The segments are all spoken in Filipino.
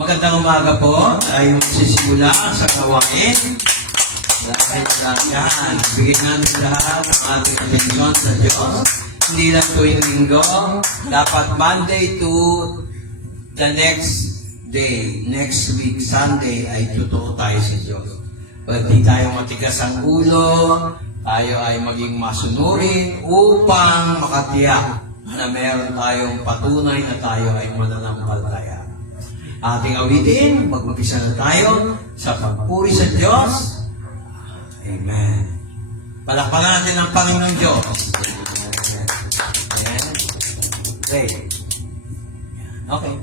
Magandang umaga po. Tayo magsisimula sa gawain. Dahil yan, bigyan natin lahat ng ating atensyon sa Diyos. Hindi lang tuwing linggo. Dapat Monday to the next day, next week, Sunday, ay totoo tayo sa Diyos. Pag di tayo matigas ang ulo, tayo ay maging masunurin upang makatiyak na meron tayong patunay na tayo ay mananampalataya. Ating awitin, mag-umpisa na tayo sa pagpuri sa Diyos. Amen. Palakpakan natin ang Panginoong Diyos. Amen. Okay. Okay.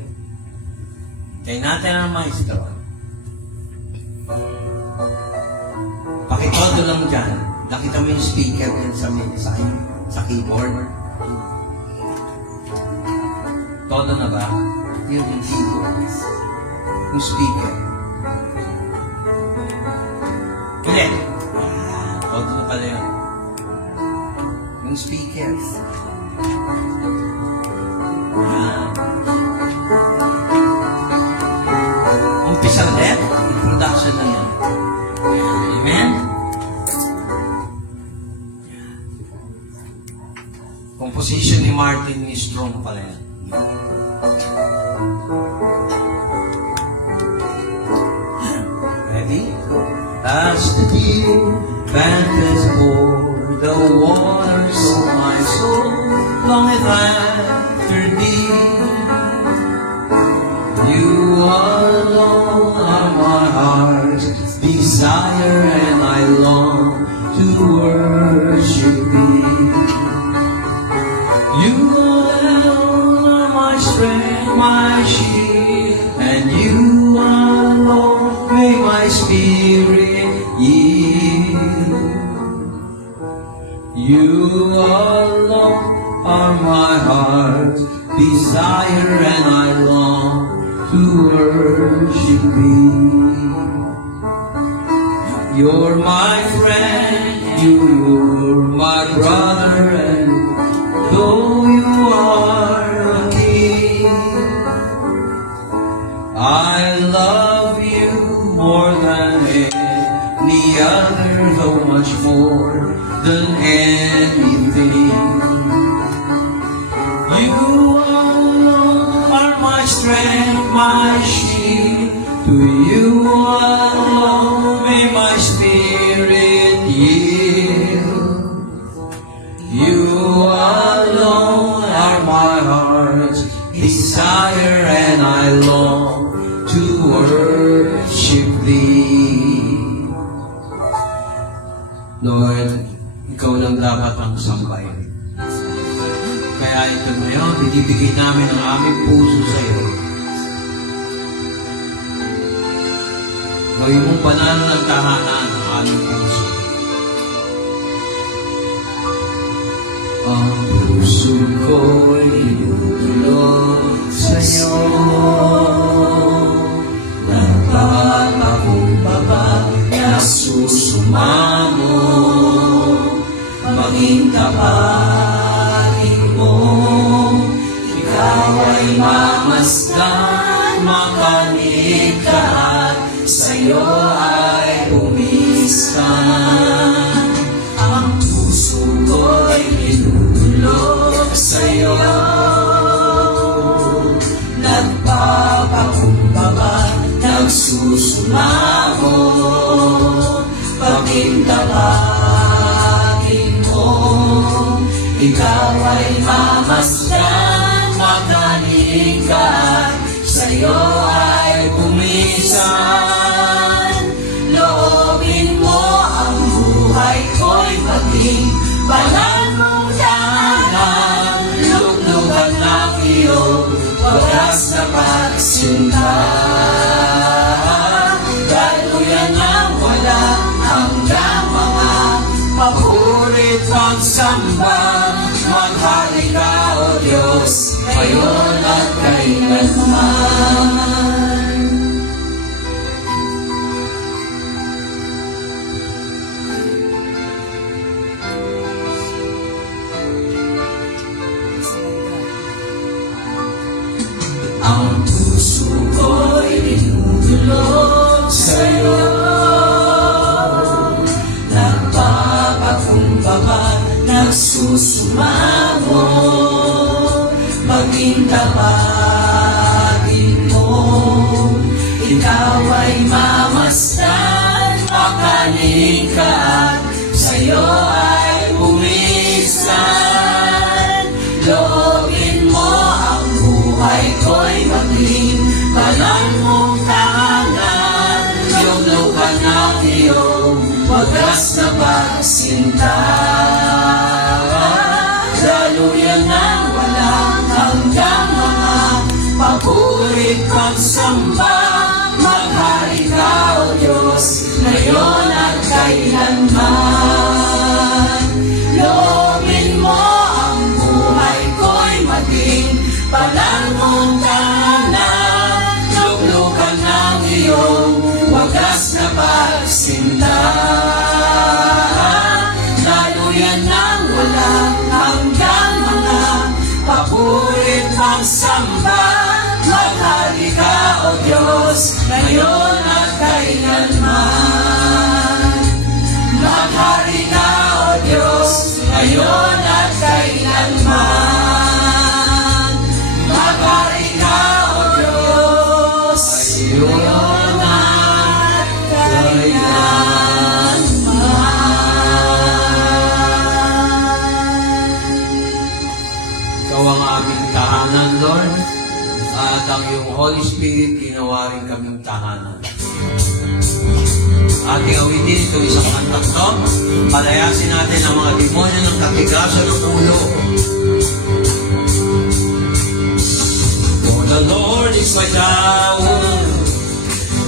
Kaya natin ang maestro. Pakitodo lang dyan. Nakita mo yung speaker yan sa keyboard. Todo na ba? Yun yung keyboard. Yung speaker. Ulit. Todo na pala yun. Yung speaker. Umpisa ulit. Production na yan. Amen? Composition ni Martin Strong pala yan. Ready? As the deer panteth for the waters of my soul, longeth after thee. You alone are my heart's desire, and I long to worship thee. You alone are my strength, my shield, and you alone make my spirit yield. You alone are my heart's desire, and I long to worship thee. You're my friend, you're my brother, and though you are a king, I love you more than any other, so much more than anything. You alone are my strength, my shield. To you alone may my spirit yield. You alone are my heart's desire, and I long to worship thee. Lord, ikaw lang dapat ang sambahin. Kaya ito ngayon, binibigay namin ang aming puso sa iyo. Gawin mong banal ng tahanan ang aming puso. Ang puso ko'y inutulog sa'yo. Nagpapakumbaba na susumamo, maging tapatin mo. Ikaw ay mamasdan, makanig ka at sa'yo ay pumisan. Ang puso ko'y inutulog sa'yo. Nagpapakumbaba, nagsusumamo, pagkintapatin mo. Ikaw ay mamasdan, makanig ka at sa'yo ay pumisan. Loobin mo ang buhay ko'y maging banal mong tahanan. Luglugan ng iyong wagas na pagsinta. Dahil yan ang wala hanggang mga papurit pagsamba. Maghari ka, O Diyos, ngayon at kailanman. Ang puso ko'y sumamo, maging tapatin mo. Ikaw ay mamasdan, makalikat, sa'yo ay pumisan. Loobin mo ang buhay ko'y maging balang mong tahanan. Luglukan ng iyong wagas na pagsinta. Daluyan ng walang hanggang mga pagurit pagsamba. Maghari ka, O Diyos, ngayon at kailanman. Loobin mo ang buhay ko'y maging balang mong tahanan. Luglukan ng iyong wagas na pagsinta. Daluyan ng walang hanggang mga papurit pagsamba. Maghari ka, O Diyos, ngayon at kailanman. Maghari ka, O Diyos, ngayon at kailanman. Maghari ka, O Diyos, ngayon at kailanman. Ikaw ang aming tahanan, Lord. At ang iyong Holy Spirit, ginawa rin kaming tahanan. Ating awitin ito isang kantang to. Palayasin natin ang mga demonyo ng katigasan ng ulo. For the Lord is my tower,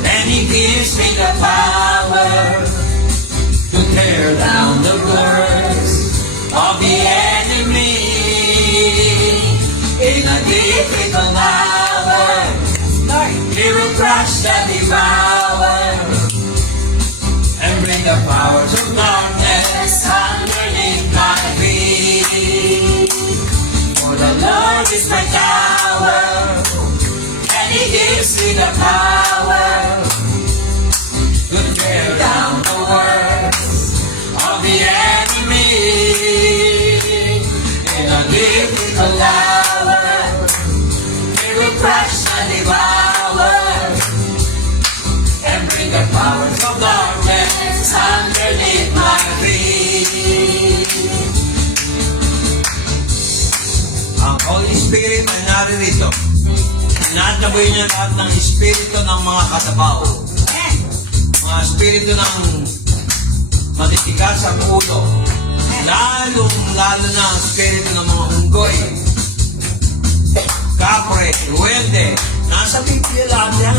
and He gives me the power to tear down the works of the enemy. In a difficult hour, He will crush the devourer and bring the powers of darkness underneath my feet. For the Lord is my tower, and He gives me the power to tear down the works of the enemy. In a difficult hour, He will crush the devourer and bring the powers of darkness underneath my feet. Ang Holy Spirit ay naririto. Tinataboy niya lahat ng espiritu ng mga katabaw. Mga espiritu ng matitigas ang ulo. Lalo na ang espiritu ng mga unggoy. Kapre, duwende. Nasa Biblia lahat yan.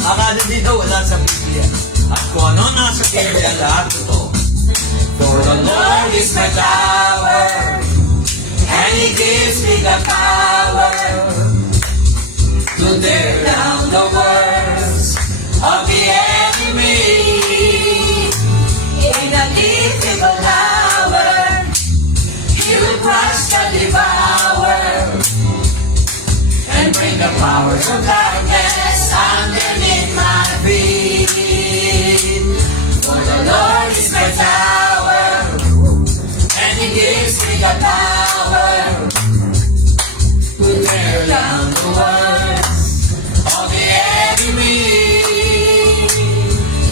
Akala nila wala sa Biblia. At kung ano nasa Biblia, lahat ito. For the Lord is my tower, and He gives me the power to tear down the works of the enemy. In a difficult hour, He will crush the devourer and bring the powers of darkness underneath my feet. For the Lord is my tower, and He gives me the power to tear down the works of the enemy.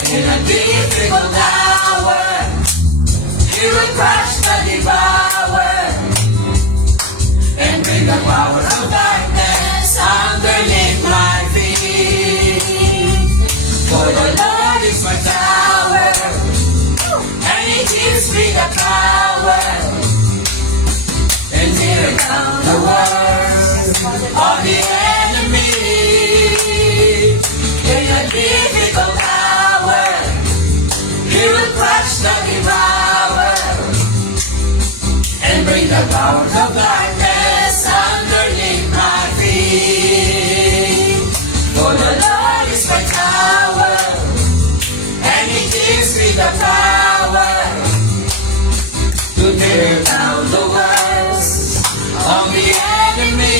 In a difficult hour, He will crush the devourer and bring the powers of darkness underneath my feet. For the Lord is my tower, and He gives me the power and tear down the works of the enemy. In a difficult hour, He will crush the devourer and bring the powers of darkness underneath my feet. For the Lord is my tower, and He gives me the power to tear down the works of the enemy.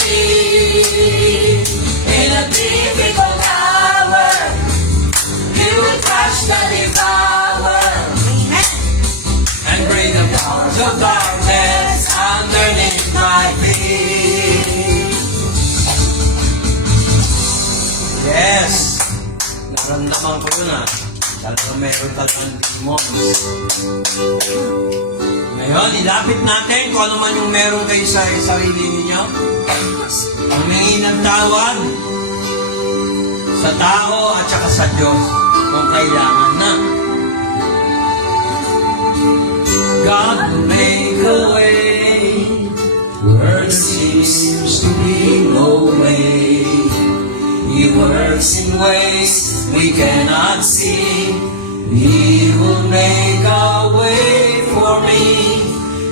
In a difficult hour, He will crush the devourer and bring the powers of darkness nagustuhan ko yun ah. Talagang meron talagang demons. Ngayon, ilapit natin kung ano man yung meron kayo sa sarili ninyo. Humingi ng tawad sa tao at saka sa Diyos kung kailangan na. God will make a way where there seems to be no way. He works in ways we cannot see. He will make a way for me.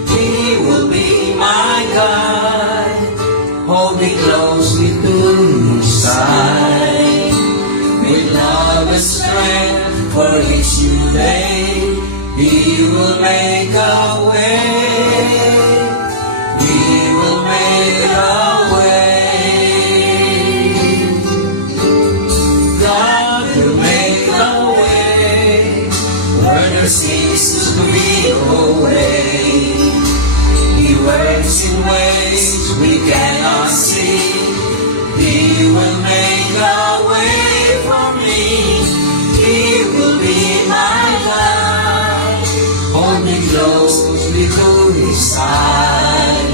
He will be my guide. Hold me closely to His side. With love and strength for each new day, He will make a way. He will make a way. God will make a way where there seems to be no way. He works in ways we cannot see. He will make a way for me. He will be my guide. Hold me closely to His side.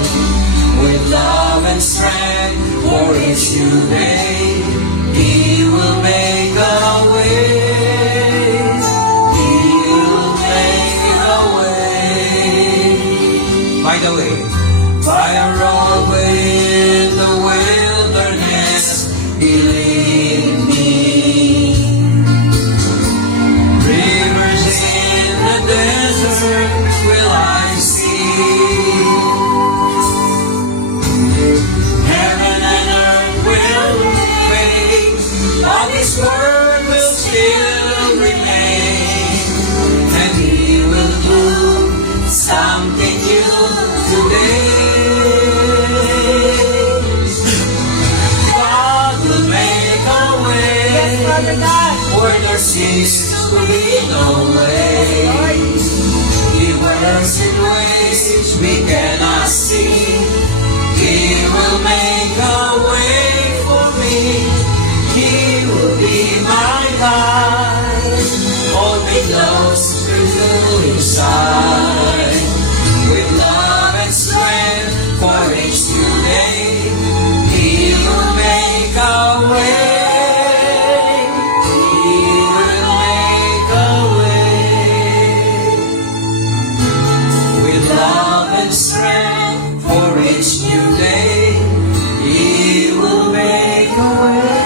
With love and strength for each new day, He will make a way. He will make a way. By the way, by a roadway in the wilderness, He lead me. Rivers in the desert will I see. Heaven and earth will fade, but His word will still remain. And He will do something new today. God will make a way where there seems to be no way. He works in ways we cannot see. He will make a way for me. He will be my guide. Hold me close to His side. With love and strength for each new day, He will make a way. He will make a way. With love and strength for each new day, He will make a way.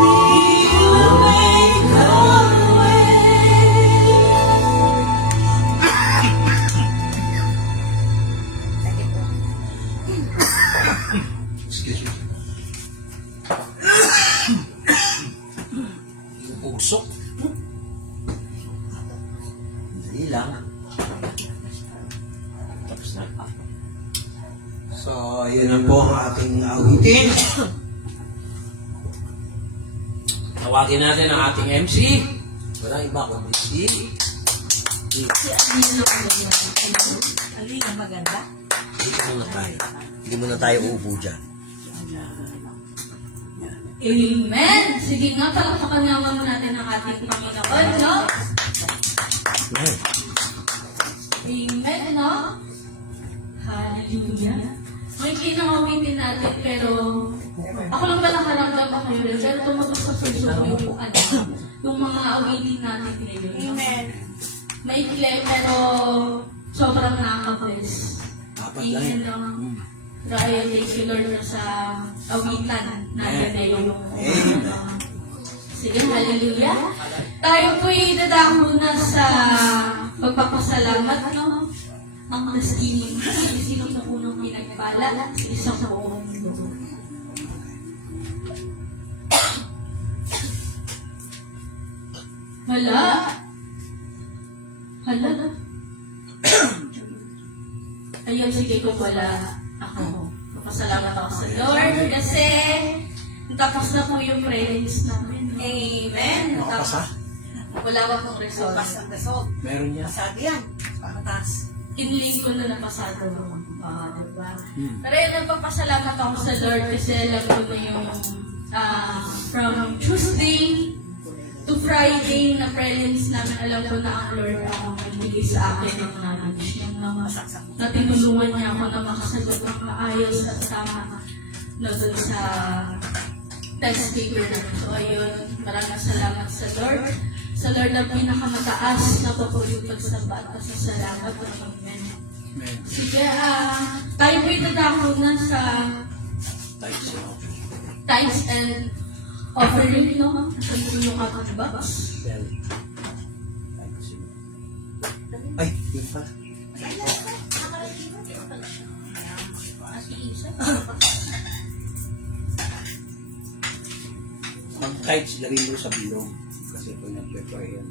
He will make a way. Excuse me. Usok. Dali lang. Tapos na. So, yun na po ang ating awitin. Tawagin natin ang ating MC. Walang iba kundi si... Alina maganda. Hindi mo na tayo upo dyan. Amen! Sige nga, palakpakan nga muna natin ang ating Panginoon, no? Amen, no? Hallelujah. May kinangawitin natin, pero ako lang ba nakaramdam ako yun? Pero tumatak sa puso ko yung mga awitin natin ngayon. Amen. Maikli, pero sobrang nakaka-bless. Amen, no? Kaya thank you Lord na sa awitan natin ngayon. Sige, hallelujah. Tayo po'y dadako na sa magpapasalamat, no? Ang nasinin, sino na unang pinagpala sa isang buong mundo. Hala? Hala? Ayun, sige ko pala ako. Papasalamat ako sa Lord kasi tapos na po yung prayers namin. Amen. Nakapasa? Wala ba pong result? Meron yan. Inlink ko na napasado naman. Diba? Pero yun, nagpapasalamat ako sa Lord kasi alam ko na yung from Tuesday to Friday na prelims namin, alam ko na ang Lord ang nagbigay sa akin ng knowledge, ng mga na tinulungan niya ako na makasagot ng maayos at tama na dun sa test paper namin. So ayun, maraming salamat sa Lord. Sa Lord ang pinakamataas na papuri pagsamba at pasasalamat. Amen. Sige, tayo po'y dadako na sa tithes and offering, no? Sa yung box. Ay, yun pala. Mag-tights, lagay mo sa bilong. Kasi pag nag-prepare yan.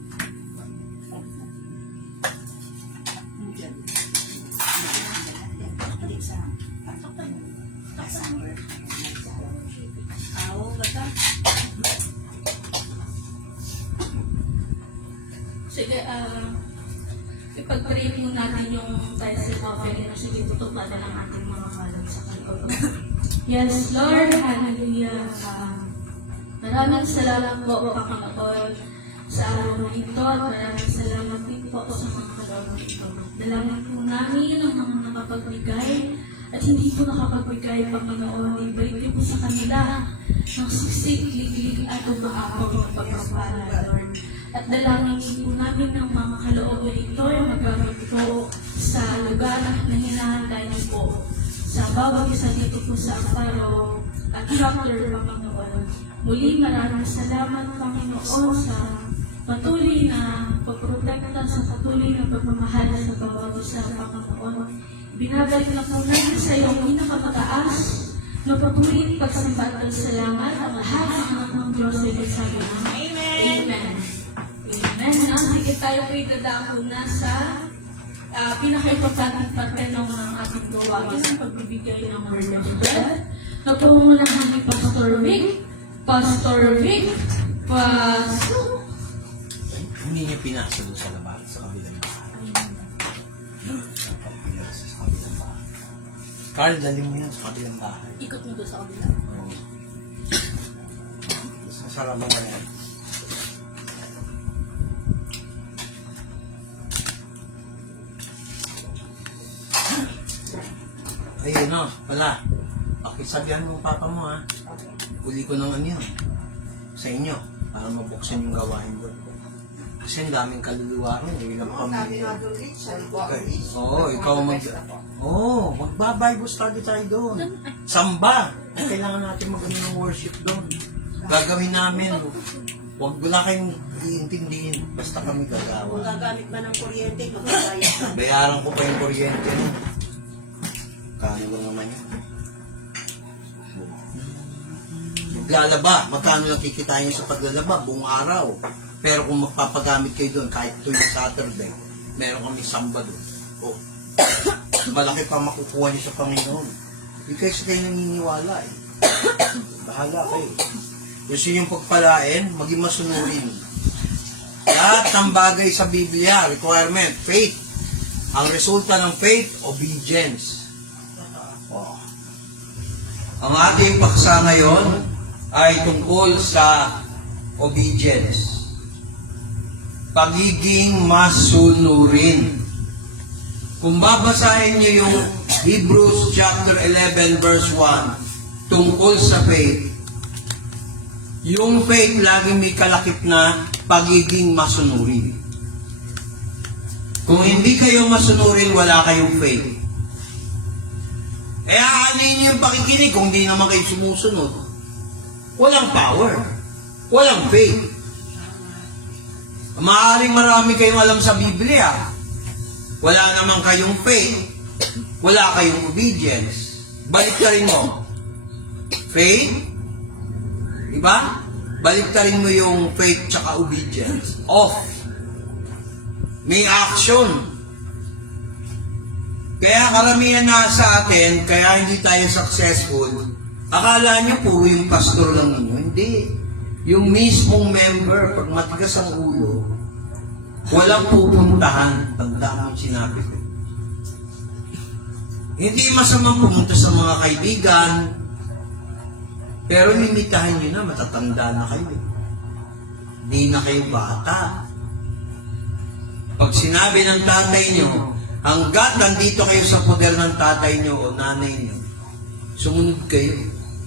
Sige, ipag-pray po natin yung tithes and offering na sige, tutupadan ng ating mga kalag sa kalooban. Yes, Lord, hallelujah. Maraming salamat po, Panginoon, sa araw na ito at maraming salamat din po sa mga kalooban ito. Dalangin po namin ang mga nakapagbigay at hindi po nakapagbigay, Panginoon. Ibalik niyo po sa kanila ng siksik, liglig at umaabang ng pagpapala, Lord. At dalangin po namin ng mga kalooban ito ay magamit po sa lugar na hinahanda niyo po. Sa bawat isa dito po sa Aparo at chapter, Panginoon. Muli maraming salamat, Panginoon, sa patuloy na pagprotekta, sa patuloy na pagmamahal sa bawat isa, Panginoon. Binabalik na po namin sa iyong pinakamataas na patuloy pagsambat at salamat ang lahat ng anak ng Diyos ay nagsabi na Amen. Amen. Amen. Sige, tayo po'y dadako na sa pinaka-importante parte ng ating gawain ang pagbibigay ng word of God. Napungunahan ni Pastor Vic. Hindi niya pinasa doon sa labas, sa kabilang bahay. Pinasa sa kabilang bahay. Carl, dali mo yan sa kabilang bahay. Ikot mo doon sa kabila. Masarap mo na yan. Ayun o, wala. Pakisabihan mo papa mo ha. Uli ko ng ano yan. Sa inyo. Para mabuksan yung gawain doon. Kasi ang daming kaluluwa rin. Ilang pamilya. Oo, ikaw magbabible study tayo doon. Samba. Kailangan natin mag-ano ng worship doon. Gagawin namin. Huwag wala kayong iintindihin. Basta kami gagawa. Kung gagamit ba ng kuryente, magbabayad ka. Bayaran ko pa yung kuryente nun. Kano lang naman yun. Maglalaba. Magkano lang kikitain nyo sa paglalaba? Buong araw. Pero kung magpapagamit kayo doon, kahit tuwing Saturday, meron kami samba doon. Oh. Malaki pa makukuha nyo sa Panginoon. Hindi kasi kayo naniniwala eh. Bahala kayo. Gusto nyo pagpalain, maging masunurin. Lahat ng bagay sa Biblia, requirement, faith. Ang resulta ng faith, obedience. Oh. Ang ating paksa ngayon ay tungkol sa obedience. Pagiging masunurin. Kung babasahin niyo yung Hebrews chapter 11 verse 1 tungkol sa faith, yung faith laging may kalakip na pagiging masunurin. Kung hindi kayo masunurin, wala kayong faith. Kaya anin yung pakikinig kung di naman kayo sumusunod. Walang power. Walang faith. Maaaring marami kayong alam sa Biblia. Wala naman kayong faith. Wala kayong obedience. Baliktarin mo. Faith. Diba? Baliktarin mo yung faith tsaka obedience. Off. May action. Kaya karamihan na sa atin, kaya hindi tayo successful, akala nyo puro yung pastor lang ninyo. Hindi. Yung mismong member, pag matigas ang ulo, walang pupuntahan. Tandaan mo sinabi ko. Hindi masamang pumunta sa mga kaibigan, pero limitahan nyo na, matatanda na kayo. Hindi na kayo bata. Pag sinabi ng tatay nyo, hanggat nandito kayo sa poder ng tatay nyo o nanay nyo, sumunod kayo.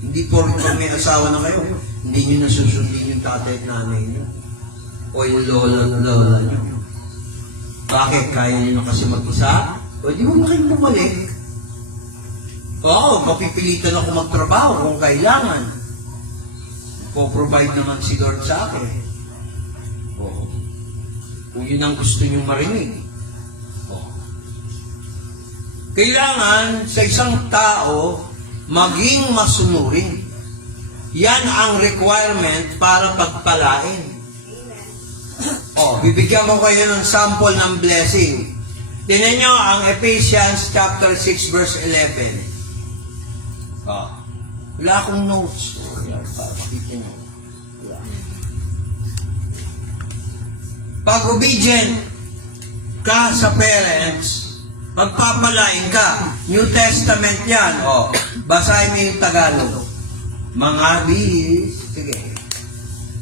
Hindi po rin may asawa na kayo, hindi nyo nasusundin yung tatay at nanay nyo. O yung lola nyo. Bakit? Kaya nyo na kasi mag-isa? O di mo na kayong bumalik. Oo, mapipilitan ako magtrabaho kung kailangan. Po-provide naman si Lord sa akin. Oo. Kung yun ang gusto nyo marinig. Oo. Kailangan sa isang tao maging masunurin. Yan ang requirement para pagpalain. Bibigyan ko kayo ng sample ng blessing. Tingnan nyo ang Ephesians chapter 6 verse 11. Wala akong notes. Para makita nyo. Wala. Pag obedient ka sa parents, pagpapalain ka. New Testament yan. Basahin mo yung Tagalog. Mga bihis. Sige.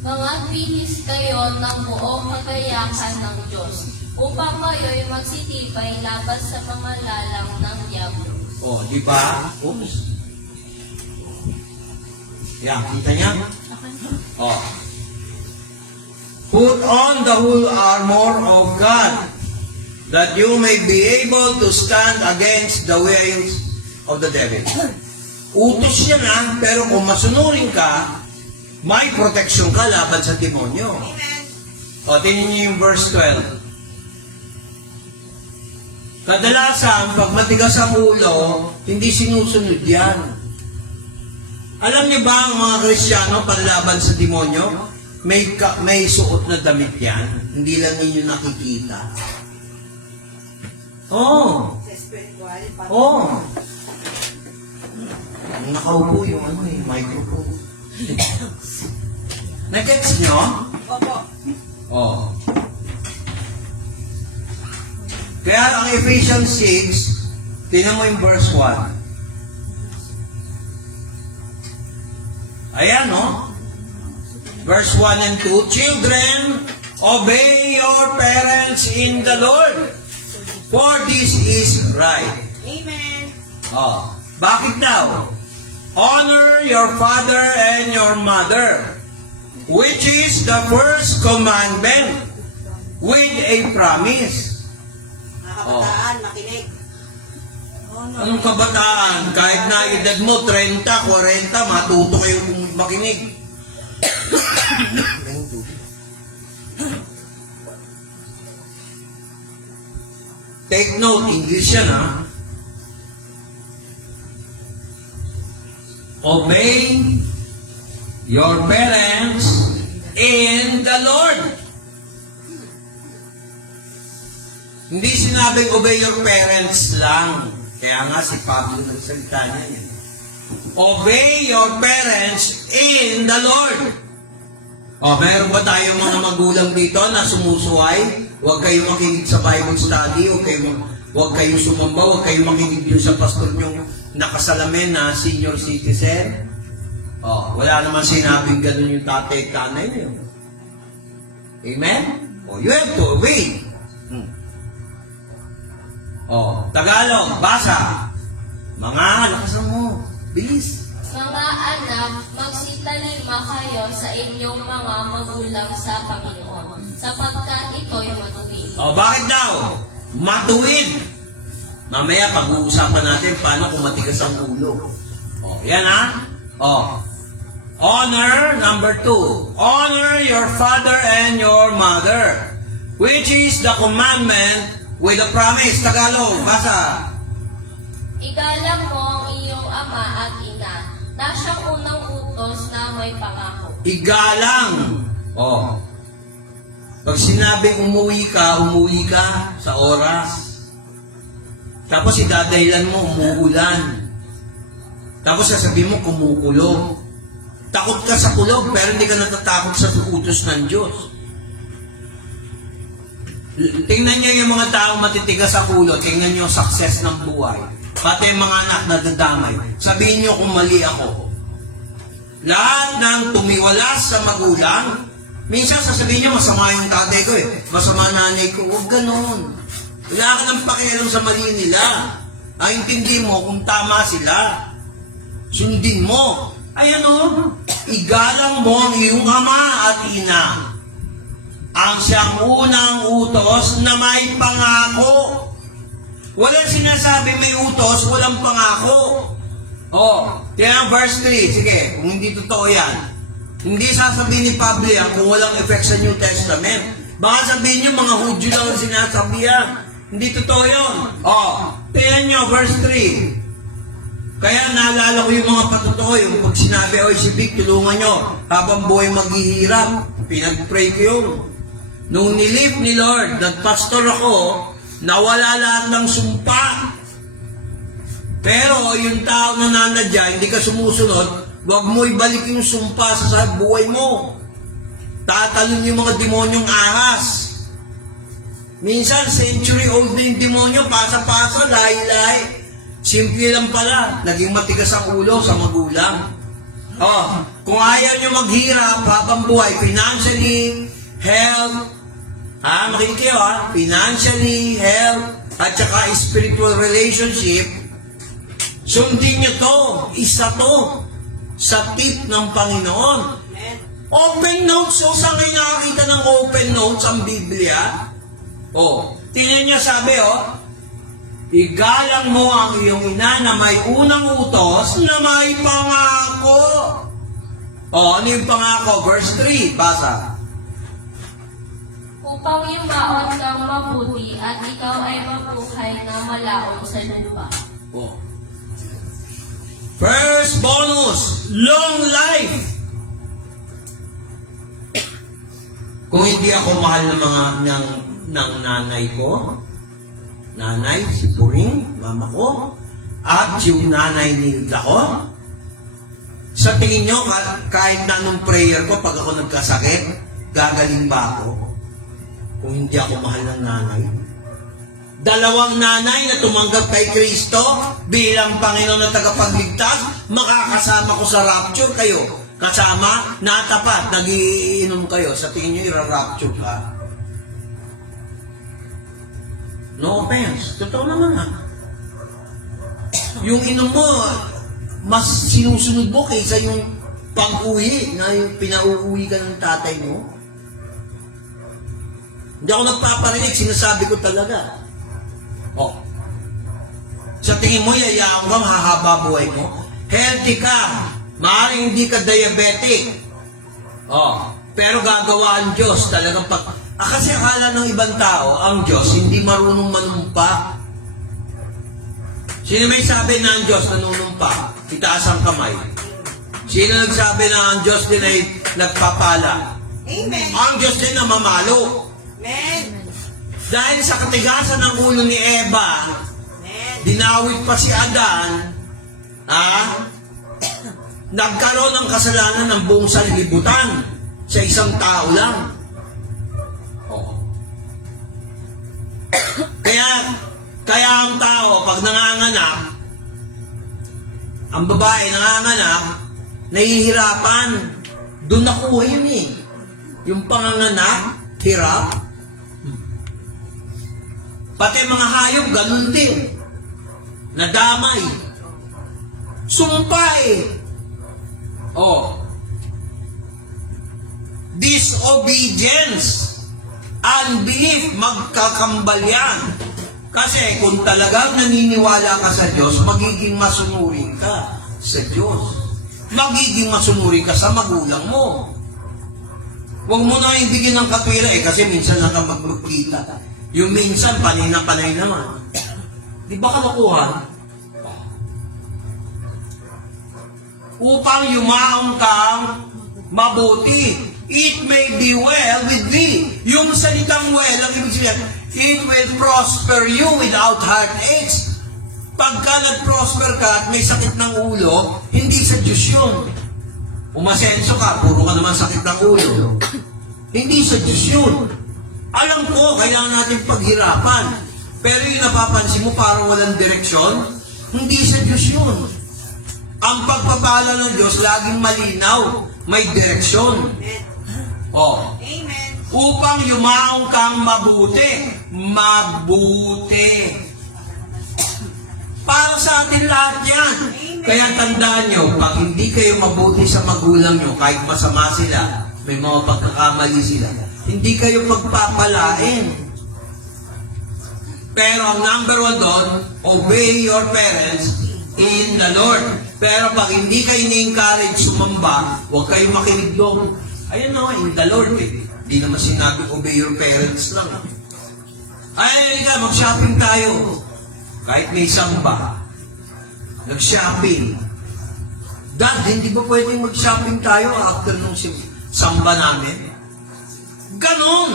Mga bihis kayo ng buong kagayahan ng Diyos, upang kayo'y magsitibay laban sa mga lalang ng diablo. Di ba? Oops. Yan, kita niya? Put on the whole armor of God, that you may be able to stand against the wiles of the devil. Utos yan pero kung masunurin ka, may protection ka laban sa demonyo. Tingnan niyo yung verse 12. Kadalasan, pag matigas ang ulo, hindi sinusunod yan. Alam niyo ba ang mga Kristiyano panlaban sa demonyo? May suot na damit yan. Hindi lang ninyo nakikita. Sa spiritual, Nakaupo yung microphone. Na-text nyo? Opo. Kaya ang Ephesians 6, tingnan mo yung verse 1. Ayan, Verse 1 and 2, Children, obey your parents in the Lord, for this is right. Amen. Bakit daw? Honor your father and your mother, which is the first commandment with a promise. Mga kabataan, makinig. Anong kabataan? Kahit na edad mo, 30, 40, matuto kayo kung makinig. Take note, English yan Obey your parents in the Lord. Hindi sinabing obey your parents lang. Kaya nga si Pablo nagsalita niya yan. Obey your parents in the Lord. Meron ba tayong mga magulang dito na sumusuway? Huwag kayong makinig sa Bible study, huwag kayong sumamba, huwag kayong makinig yun sa pastor nyong nakasalamin na senior citizen. Wala naman sinabing ganun yung tatay at tanay niyo. Amen? You have to obey. Tagalog, basa. Mga, lakasan mo. Bilis. Mga anak, magsitalima kayo sa inyong mga magulang sa Panginoon, sapagkat ito'y matuwid. Bakit daw? Matuwid. Mamaya pag-uusapan natin paano kung matigas ang ulo. Yan Honor, number 2. Honor your father and your mother, which is the commandment with a promise. Tagalog, basa. Igalang mo ang iyong ama at ina, na siyang unang utos na may pangako. Igalang. Pag sinabing umuwi ka sa oras. Tapos idadahilan mo, umuulan. Tapos sasabihin mo, kumukulog. Takot ka sa kulog, pero hindi ka natatakot sa utos ng Diyos. Tingnan niyo yung mga taong matitigas sa ulo, tingnan niyo yung success ng buhay. pati mga anak nadadamay. Sabihin niyo kung mali ako. Lahat ng tumiwalas sa magulang, minsan sasabihin niya masama yung tatay ko masama nanay ko. Huwag ganun. Wala ka ng pakialam sa mali nila. Intindi mo kung tama sila. Sundin mo. Ayan igalang mo ang iyong ama at ina. Ang siyang unang utos na may pangako. Walang sinasabi may utos, walang pangako. Kaya verse 3, sige, kung hindi totoo yan, hindi sasabihin ni Pablo yan kung walang effect sa New Testament. Baka sabihin niyo, mga Hudyo lang ang sinasabi yan. Hindi totoo yun. Tingnan niyo, verse 3. Kaya naalala ko yung mga patotoo, yung pag sinabi, si Vic, tulungan niyo, habang buhay maghihirap, pinag-pray ko yun. Nung nilip ni Lord, nagpastor ako, nawala lahat ng sumpa. Pero yung tao na nanadya, hindi ka sumusunod, huwag mo ibalik yung sumpa sa buhay mo. Tatalon yung mga demonyong ahas. Minsan, century-old na yung demonyo, pasa-pasa, lahi-lahi. Simple lang pala, naging matigas ang ulo sa magulang. Kung ayaw nyo maghirap habang buhay, financially, health, makinig kayo financially, health, at saka spiritual relationship, sundin nyo to, isa to, sa tip ng Panginoon. Open notes, saan kayo nakakita ng open notes ang Biblia? Tingnan niya sabi, igalang mo ang iyong ina na may unang utos na may pangako. Ano yung pangako? Verse 3, basa. Upang yumaon kang mabuti at ikaw ay mabuhay na malaon sa lupa. First bonus, long life. Kung hindi ako mahal ng nanay ko, si Puring, mama ko, at yung nanay ni Hilda ko, sa tingin nyo, kahit na anong prayer ko, pag ako nagkasakit, gagaling ba ako? Kung hindi ako mahal ng nanay. Dalawang nanay na tumanggap kay Kristo bilang Panginoon na tagapagligtas, makakasama ko sa rapture kayo. Kasama, natapat, nagiinom kayo. Sa tingin nyo, ira-rapture ka. No offense. Totoo naman Yung inom mo, mas sinusunod mo kaysa yung pag-uwi na yung pinauuwi ka ng tatay mo. Hindi ako nagpaparinig, sinasabi ko talaga. Sa tingin mo, yayaan ka, mahahaba buhay mo. Healthy ka. Maaaring hindi ka diabetic. Pero gagawa ang Diyos talagang kasi akala ng ibang tao, ang Diyos hindi marunong manumpa. Sino may sabi na ang Diyos nanunumpa? Itaas ang kamay. Sino nagsabi na ang Diyos din ay nagpapala? Amen. Ang Diyos din na mamalo. Amen. Dahil sa katigasan ng ulo ni Eva, dinawit pa si Adan, nagkaroon ng kasalanan ng buong sanlibutan sa isang tao lang. Kaya ang tao, pag nanganganak, ang babae nanganganak, nahihirapan. Doon nakuha yun Yung panganganak, hirap. Pati mga hayop, ganun din. Nadamay. Sumpay. Disobedience. Unbelief, magkakambal yan. Kasi kung talagang naniniwala ka sa Diyos, magiging masunurin ka sa Diyos. Magiging masunurin ka sa magulang mo. Huwag mo na ibigin ng katwira kasi minsan lang ka magkita. Yung minsan, panay na panay naman. Di ba kalokohan? Upang yumaong kang mabuti. It may be well with thee. Yung salitang well, ang ibig sabihin, it will prosper you without heartaches. Pagka nag-prosper ka at may sakit ng ulo, hindi sa Diyos yun. Umasenso ka, puro ka naman sakit ng ulo. Hindi sa Diyos yun. Alam ko, kailangan natin paghirapan. Pero yung napapansin mo, parang walang direksyon. Hindi sa Diyos yun. Ang pagpapala ng Diyos laging malinaw, may direksyon. Amen. Oh, Amen. upang yumaong kang mabuti. Mabuti. Para sa atin lahat yan. Kaya tandaan nyo, pag hindi kayo mabuti sa magulang nyo, kahit masama sila, may mga pagkakamali sila, hindi kayo pagpapalain. Pero ang number one doon, obey your parents in the Lord. Pero pag hindi kayo ni-encourage sumamba, huwag kayo makinig doon. Ayun na, in the Lord eh. Hindi naman sinabi obey your parents lang. Ay, mag-shopping tayo. Kahit may samba. Nag-shopping. Dad, hindi ba pwedeng mag-shopping tayo after nung samba namin? Ganon!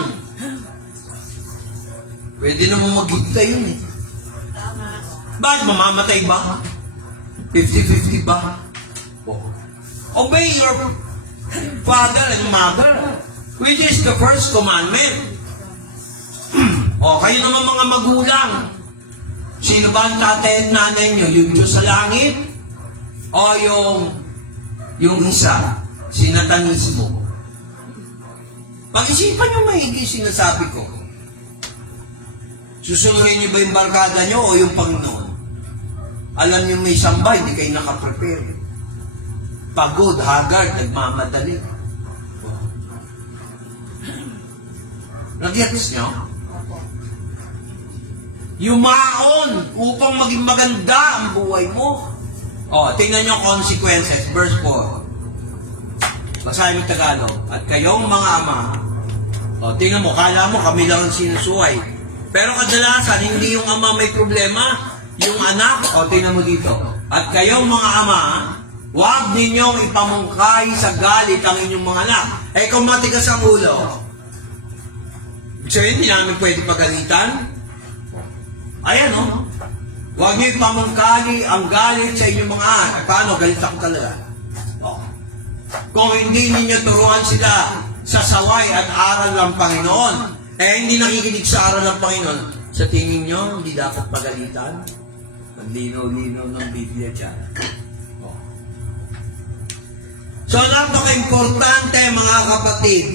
Pwede naman mag-gita yun eh. Bakit mamamatay ba? 50-50 ba? Oh. Obey your father and mother, which is the first commandment. O, kayo naman mga magulang. Sino ba ang tatay at nanay nyo? Yung Diyos sa langit? O yung isa? Si Satanismo? Pag-isipan nyo maigi sinasabi ko. Susunodin nyo ba yung barkada nyo o yung Panginoon? Alam nyo may samba, hindi kayo nakaprepare. Pagod, haggard, nagmamadali. Nag-gets nyo? Yumaon upang maging maganda ang buhay mo. O, tingnan nyo consequences. Verse 4. Basahin mo Tagalog. At kayong mga ama, o, tingnan mo, kala mo kami lang ang sinusuway. Pero kadalasan, hindi yung ama may problema. Yung anak, o, tingnan mo dito. At kayong mga ama, huwag ninyong ipamungkay sa galit ang inyong mga anak. Eh, kung matigas ang ulo, so hindi namin pwede pagalitan. Ayan o. Huwag niyo ipamangkali ang galit sa inyong mga anak. Paano? Galit ako talaga. O. Kung hindi ninyo turuan sila sa saway at aral ng Panginoon, eh hindi nakikinig sa aral ng Panginoon, sa tingin nyo, hindi dapat pagalitan? Ang linaw-linaw ng Biblia dyan. O. So, napaka-importante mga kapatid,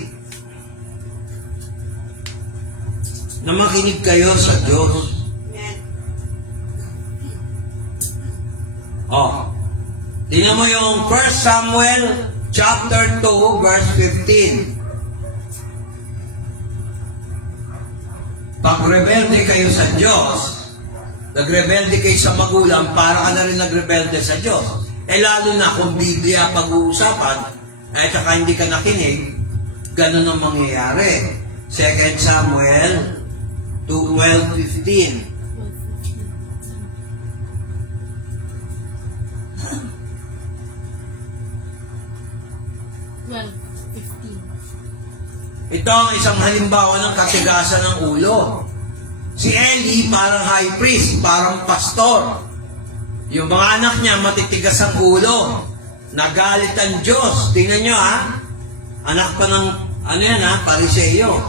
na makinig kayo sa Diyos. Oh. Tingnan mo yung 1 Samuel chapter 2 verse 15. Pag rebelde kayo sa Diyos, nagrebelde kayo sa magulang, para ka na rin nagrebelde sa Diyos. Eh lalo na kung Biblia pag-uusapan, at saka hindi ka nakinig, ganun ang mangyayari. 2 Samuel 12:15. Ito ang isang halimbawa ng katigasan ng ulo. Si Eli parang high priest, parang pastor. Yung mga anak niya matitigas ang ulo. Nagalit ang Diyos. Tingnan nyo ha. Anak pa ng, Pariseo.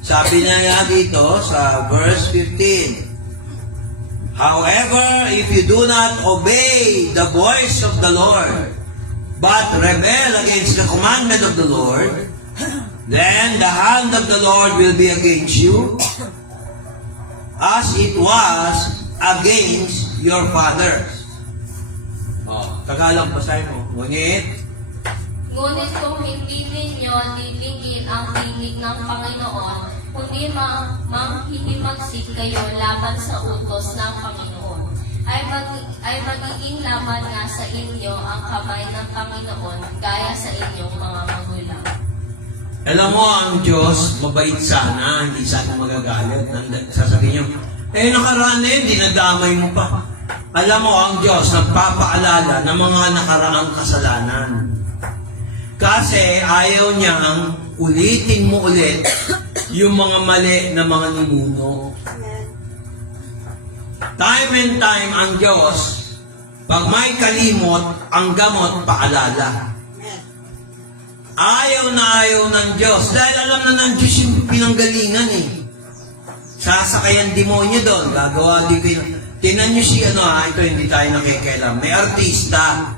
Sabi niya dito sa verse 15. However, if you do not obey the voice of the Lord, but rebel against the commandment of the Lord, then the hand of the Lord will be against you, as it was against your fathers. Oh, Tagalog, basahin mo. Ngunit kung hindi ninyo nilingin ang tinig ng Panginoon, kundi manghihimagsik kayo laban sa utos ng Panginoon, ay magiging laban nga sa inyo ang kamay ng Panginoon gaya sa inyong mga magulang. alam mo, ang Diyos, mabait sana, hindi sana magagalit. Sasabihin niyo, nakaraan na yun, dinadamay mo pa. Alam mo, ang Diyos, nagpapaalala ng mga nakaraang kasalanan. Kasi ayaw niyang ulitin mo ulit yung mga mali na mga ninuno. Time and time, ang Diyos, pag may kalimot, ang gamot, paalala. Ayaw na ayaw ng Diyos. Dahil alam na ng Diyos yung pinanggalingan eh. Sasakay ang demonyo doon. Gagawa din kayo. Tingnan nyo si ito hindi tayo nakikialam. May artista.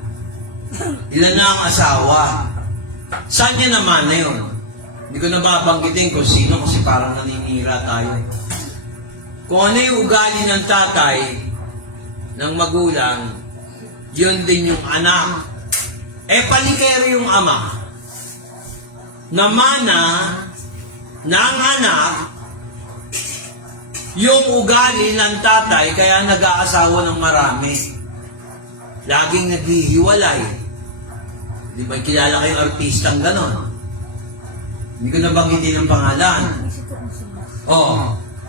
Ilan na ang asawa. Saan niya naman na yun? Hindi ko nababanggitin kung sino kasi parang naninira tayo. Kung ano yung ugali ng tatay, ng magulang, yun din yung anak. Palikero yung ama. Namana ng anak, yung ugali ng tatay, kaya nag-aasawa ng marami. Laging naghihiwalay. Di ba kilala kayong artistang ganon? Hindi ko nabanggitin ang pangalan.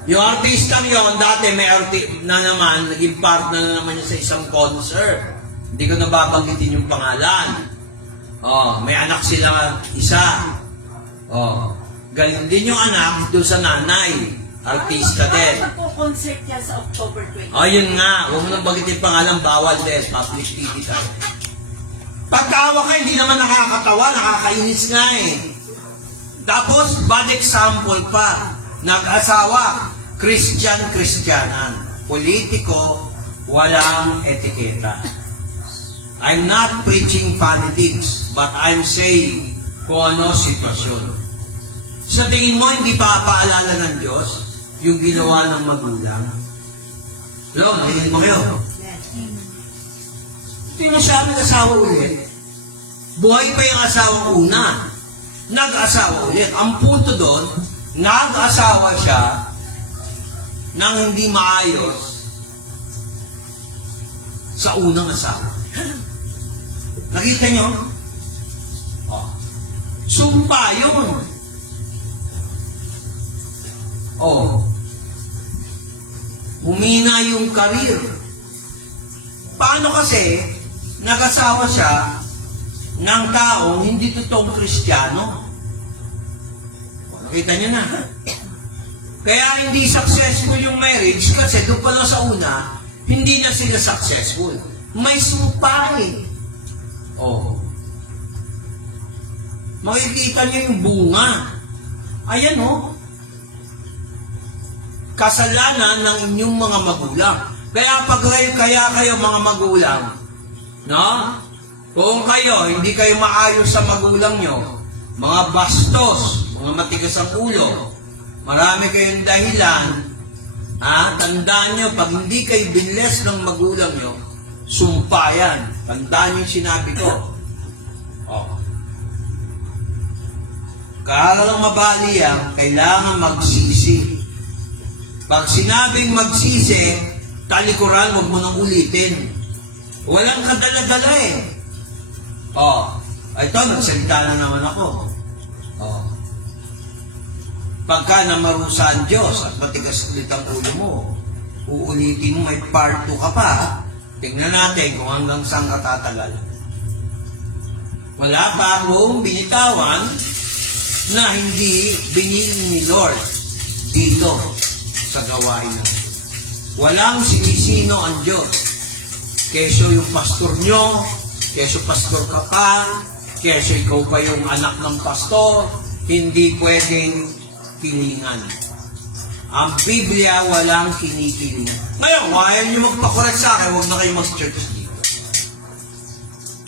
Yung artistang yon dati may na naman, naging partner na naman niya sa isang concert. Hindi ko nababanggitin yung pangalan. May anak sila isa. Galing din yung anak doon sa nanay. Artista din. Magpo-concert yan sa October 20. Yun nga. Huwag mo nang bagitin pangalan, bawal din. Public TV tayo. Pagkawa ka, hindi naman nakakatawa, nakakainis nga eh. Tapos, bad example pa. Nag-asawa, Christian-Christianan. Politiko, walang etiketa. I'm not preaching politics, but I'm saying kung ano sitwasyon. Sa tingin mo, hindi pa paalala ng Diyos yung ginawa ng magulang? Hello, nakinig mo kayo? Ito yung siya nag-asawa ulit. Buhay pa yung asawang una. Nag-asawa ulit. Ang punto doon, nag-asawa siya nang hindi maayos sa unang asawa. Nakita nyo? Sumpa yun. Humina yung karir. Paano kasi nag-asawa siya ng taong hindi totoong Kristiyano? Nakita nyo na. Kaya hindi successful yung marriage kasi doon pa lang sa una, hindi na sila successful. May sumpa eh. Makikita nyo yung bunga. Ayan kasalanan ng inyong mga magulang. Kaya kayo mga magulang, kung kayo, hindi kayo maayos sa magulang nyo, mga bastos, mga matigas ang ulo, marami kayong dahilan, tandaan nyo, pag hindi kayo binless ng magulang nyo, sumpa yan. Tandaan nyo yung sinabi ko. Kaya lang mabali yan, kailangan magsisi. Pag sinabing magsisi, talikuran, huwag mo nang ulitin. Walang kadala-dala eh. Ito, nagsalita na naman ako. Pagka namarusa ang Diyos at matigas ulit ang ulo mo, uulitin mo, may part 2 ka pa. Tingnan natin kung hanggang saan ka tatagal. Wala pa akong binitawan na hindi binili ni Lord dito sa gawain na. Walang sinisino ang Diyos. Keso yung pastor nyo, keso pastor ka pa, keso ikaw pa yung anak ng pastor, hindi pwedeng kilingan. Ang Biblia walang kinikilingan. Ngayon, ayaw nyo magpakorek sa akin, huwag na kayo mag-church dito.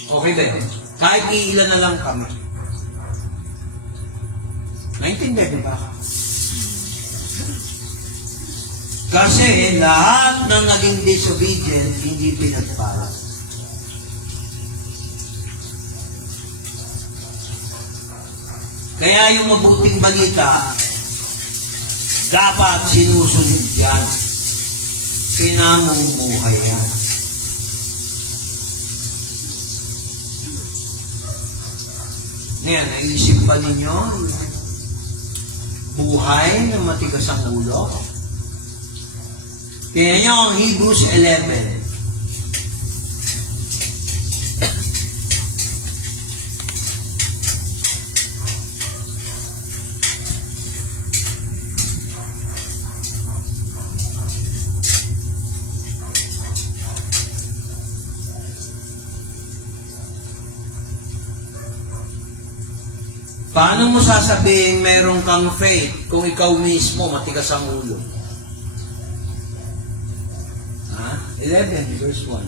Okay ba yun? Kahit iilan na lang kami. Naintindihan niyo ba? Kasi lahat ng naging disobedient, hindi pinagpala. Kaya yung mabuting balita, dapat sinusunod yan. Pinamumuhay yan. Ngayon, naisip ba ninyo buhay na matigas ang ulo? Kaya nyo ang Hebrews 11. Paano mo sasabihin meron kang faith kung ikaw mismo matigas ang ulo? Ha? 11, verse 1.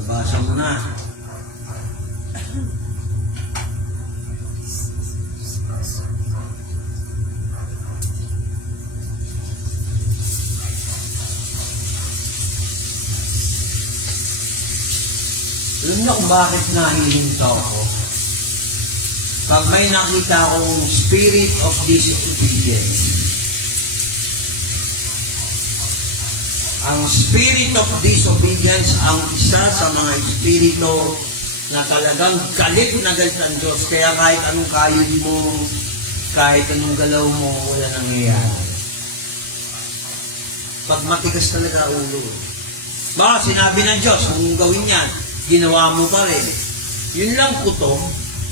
Nabasa mo na. Alam niyo kung bakit nahihinto ako? Pag may nakita akong spirit of disobedience, ang spirit of disobedience ang isa sa mga espiritu na talagang galit na galit ang Diyos. Kaya kahit anong kayod mo, kahit anong galaw mo, wala nangyayari. Pag matigas talaga ulo. Baka sinabi ng Diyos, kung gawin yan, ginawa mo pa rin. Yun lang puto,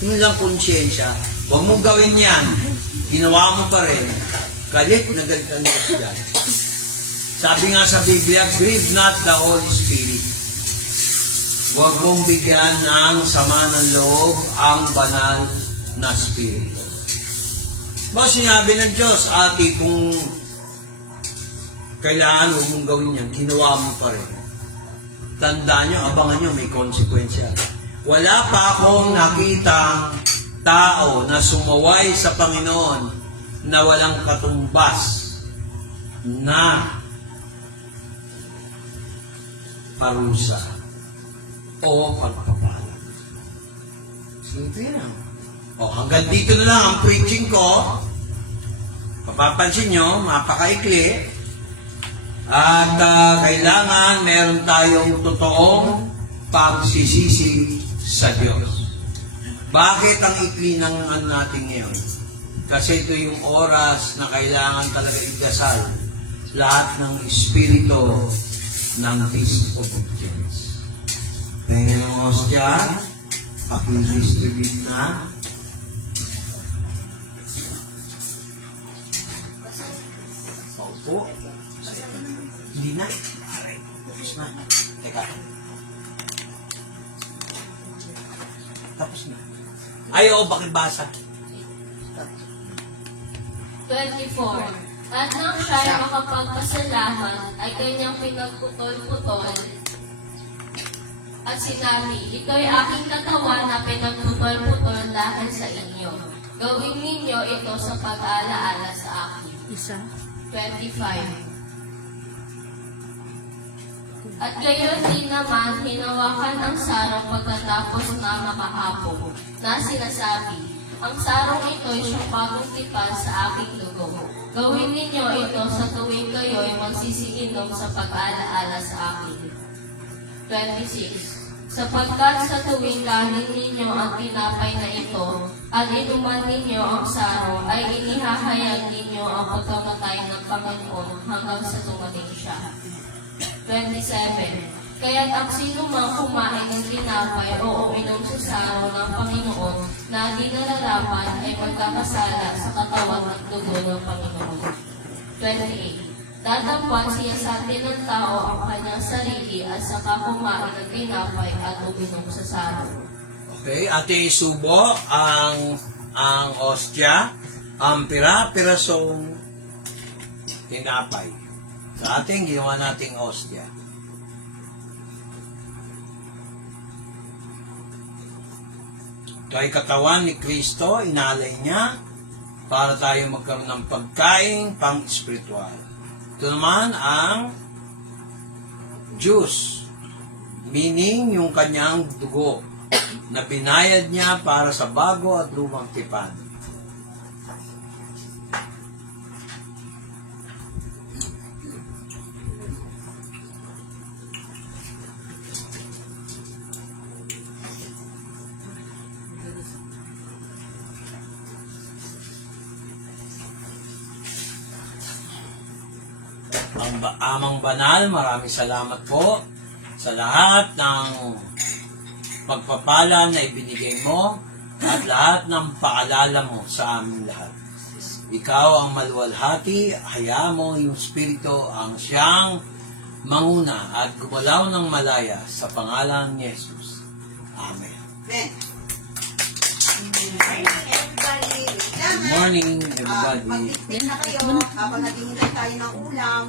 yun lang konsyensya. Huwag mong gawin yan, ginawa mo pa rin. Galit na galit ang Diyos yan. Sabi nga sa Biblia, grieve not the Holy Spirit. Huwag mong bigyan ng sama ng loob ang banal na Spirit. Ba sinabi ng Diyos, ati, kung kailangan huwag mong gawin yan, ginawa mo pa rin. Tandaan nyo, abangan nyo, may konsekwensya. Wala pa akong nakitang tao na sumaway sa Panginoon na walang katumbas na parusa o pagpapala. Simple lang. O, hanggang dito na lang ang preaching ko. Papapansin nyo, mapakaikli. At kailangan meron tayong totoong pagsisisi sa Diyos. Bakit ang ikli ng ano natin ngayon? Kasi ito yung oras na kailangan talaga igasal lahat ng espiritu ng disobedience. Tingnan mo siya, paki-distribute na. Opo. Hindi na. Aray, tapos na. Teka. Tapos na. Ay, oo, bakit basa? 24. At nang siya'y makapagpasalamat, ay kanyang pinagputol-putol at sinabi, ito'y aking katawan na pinagputol-putol dahil sa inyo. Gawin ninyo ito sa pag-alaala sa akin. 25. At gayon din naman, hinawakan ang sarong pagkatapos na makahapon, na sinasabi, ang sarong ito'y siyang bagong tipan sa aking dugo. Gawin ninyo ito sa tuwing kayo'y magsisiinom sa pag-alaala sa akin. 26. Sapagkat sa tuwing kanin ninyo ang tinapay na ito, at inuman ninyo ang saro, ay inihahayag ninyo ang pagkamatay ng Panginoon hanggang sa dumating siya. 27. Kaya't ang sino mang kumain ng tinapay o uminom sa saro ng Panginoon na di nalalaman ay magkakasala sa katawan at dugo ng Panginoon. 28. Tatampan siya sa atin ng tao ang kanyang sarili at saka kumain ng tinapay at uminom sa saro. Okay, ate isubo ang ostya, ang pira-pirasong tinapay. Sa ating ginawa nating ostya. Ito ay katawan ni Kristo, inalay niya para tayo magkaroon ng pagkain pang-spiritual. Ito naman ang juice, meaning yung kanyang dugo na binayad niya para sa bago at lumang tipan. Amang banal, maraming salamat po sa lahat ng pagpapala na ibinigay mo at lahat ng paalala mo sa aming lahat. Ikaw ang maluwalhati, hayaan mo yung Espiritu ang siyang manguna at gumalaw ng malaya sa pangalan ni Jesus. Amen. morning, everybody. Magtitipid na kayo habang naghihintay tayo ng ulam.